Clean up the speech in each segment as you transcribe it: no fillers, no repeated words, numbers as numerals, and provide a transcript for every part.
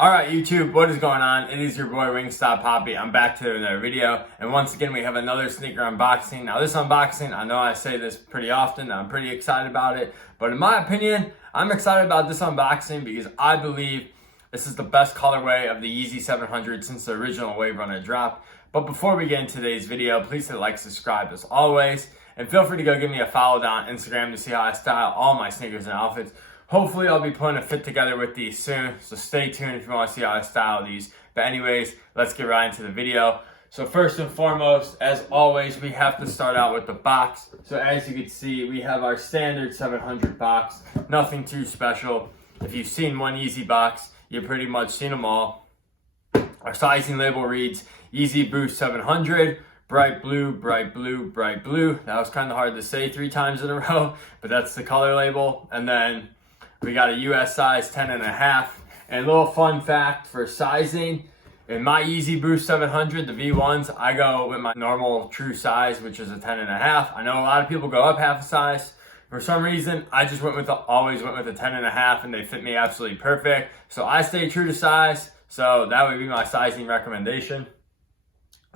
Alright YouTube, what is going on? It is your boy Wingstop Poppy. I'm back to another video, and once again we have another sneaker unboxing. Now this unboxing, I know I say this pretty often, I'm pretty excited about it, but in my opinion, I'm excited about this unboxing because I believe this is the best colorway of the Yeezy 700 since the original Wave Runner dropped. But before we get into today's video, please hit like, subscribe as always, and feel free to go give me a follow down on Instagram to see how I style all my sneakers and outfits. Hopefully I'll be putting a fit together with these soon, so stay tuned if you want to see how I style these. But anyways, let's get right into the video. So first and foremost, as always, we have to start out with the box. So as you can see, we have our standard 700 box, nothing too special. If you've seen one Yeezy box, you've pretty much seen them all. Our sizing label reads yeezyboost 700. Bright blue, bright blue, bright blue. That was kind of hard to say 3 times in a row, but that's the color label. And then we got a US size 10.5. And a little fun fact for sizing, in my yeezyboost 700, the V1s, I go with my normal true size, which is a 10.5. I know a lot of people go up half a size. For some reason, I just always went with a 10.5, and they fit me absolutely perfect. So I stay true to size, so that would be my sizing recommendation.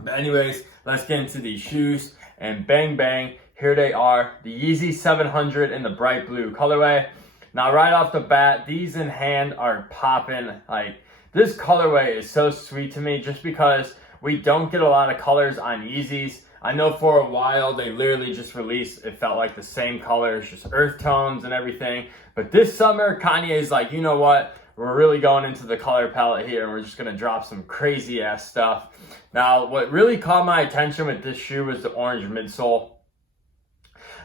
But anyways, let's get into these shoes, and bang bang, here they are, the Yeezy 700 in the bright blue colorway. Now right off the bat, these in hand are popping. Like, this colorway is so sweet to me just because we don't get a lot of colors on Yeezys. I know for a while they literally just released, it felt like the same colors, just earth tones and everything. But this summer, Kanye's like, you know what? We're really going into the color palette here, and we're just gonna drop some crazy ass stuff. Now, what really caught my attention with this shoe was the orange midsole.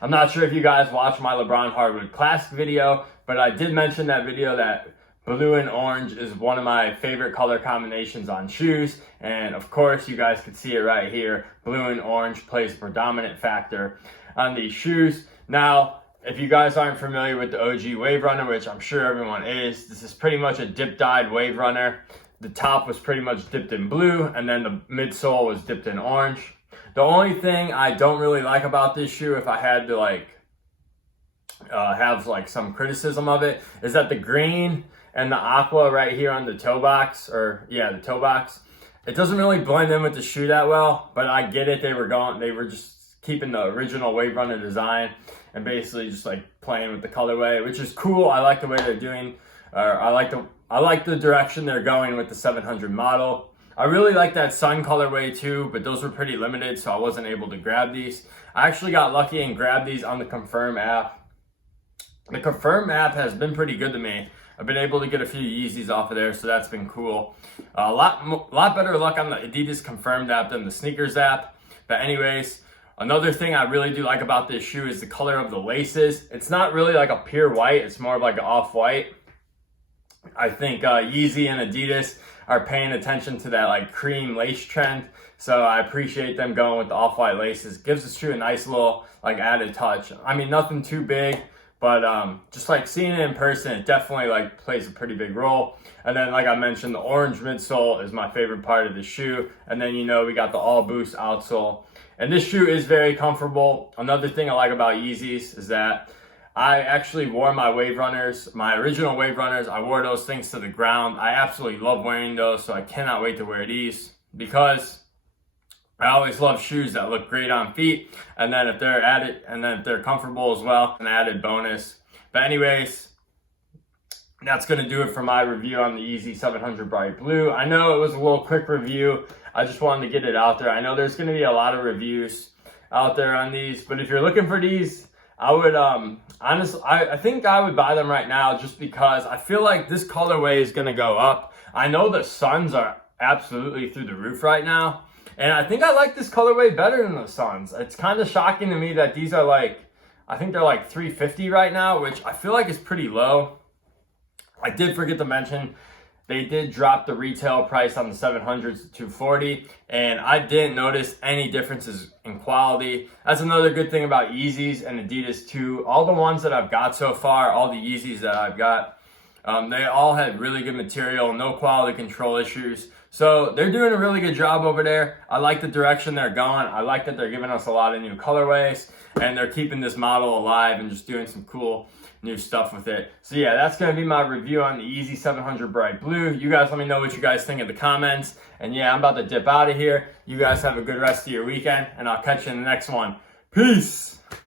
I'm not sure if you guys watched my LeBron Hardwood Classic video, but I did mention that video that blue and orange is one of my favorite color combinations on shoes. And of course, you guys can see it right here. Blue and orange plays a predominant factor on these shoes. Now, if you guys aren't familiar with the OG Wave Runner, which I'm sure everyone is, this is pretty much a dip-dyed Wave Runner. The top was pretty much dipped in blue, and then the midsole was dipped in orange. The only thing I don't really like about this shoe, if I had to have some criticism of it, is that the green and the aqua right here on the toe box, the toe box, it doesn't really blend in with the shoe that well. But I get it, they were just keeping the original Wave Runner design and basically just like playing with the colorway, which is cool. I like the way they're doing, I like the direction they're going with the 700 model. I really like that sun colorway too, but those were pretty limited, so I wasn't able to grab these. I actually got lucky and grabbed these on the Confirm app. The Confirm app has been pretty good to me. I've been able to get a few Yeezys off of there, so that's been cool. A lot better luck on the Adidas Confirmed app than the Sneakers app. But anyways, another thing I really do like about this shoe is the color of the laces. It's not really like a pure white, it's more of like an off-white. I think Yeezy and Adidas are paying attention to that like cream lace trend, so I appreciate them going with the off-white laces. Gives the shoe a nice little like added touch. I mean, nothing too big, but just like seeing it in person, it definitely like plays a pretty big role. And then like I mentioned, the orange midsole is my favorite part of the shoe, and then we got the all boost outsole, and this shoe is very comfortable. Another thing I like about Yeezys is that I actually wore my Wave Runners, my original Wave Runners. I wore those things to the ground. I absolutely love wearing those, so I cannot wait to wear these because I always love shoes that look great on feet, and then if they're comfortable as well, an added bonus. But anyways, that's gonna do it for my review on the Yeezy 700 Bright Blue. I know it was a little quick review. I just wanted to get it out there. I know there's gonna be a lot of reviews out there on these, but if you're looking for these, I would honestly, I think I would buy them right now just because I feel like this colorway is gonna go up. I know the Suns are absolutely through the roof right now, and I think I like this colorway better than the Suns. It's kind of shocking to me that these are I think they're like $350 right now, which I feel like is pretty low. I did forget to mention, they did drop the retail price on the 700s to $240, and I didn't notice any differences in quality. That's another good thing about Yeezys and Adidas too. All the ones that I've got so far, all the Yeezys that I've got, they all had really good material, no quality control issues. So they're doing a really good job over there. I like the direction they're going. I like that they're giving us a lot of new colorways, and they're keeping this model alive and just doing some cool new stuff with it. So yeah, that's going to be my review on the Yeezy 700 Bright Blue. You guys let me know what you guys think in the comments. And yeah, I'm about to dip out of here. You guys have a good rest of your weekend, and I'll catch you in the next one. Peace!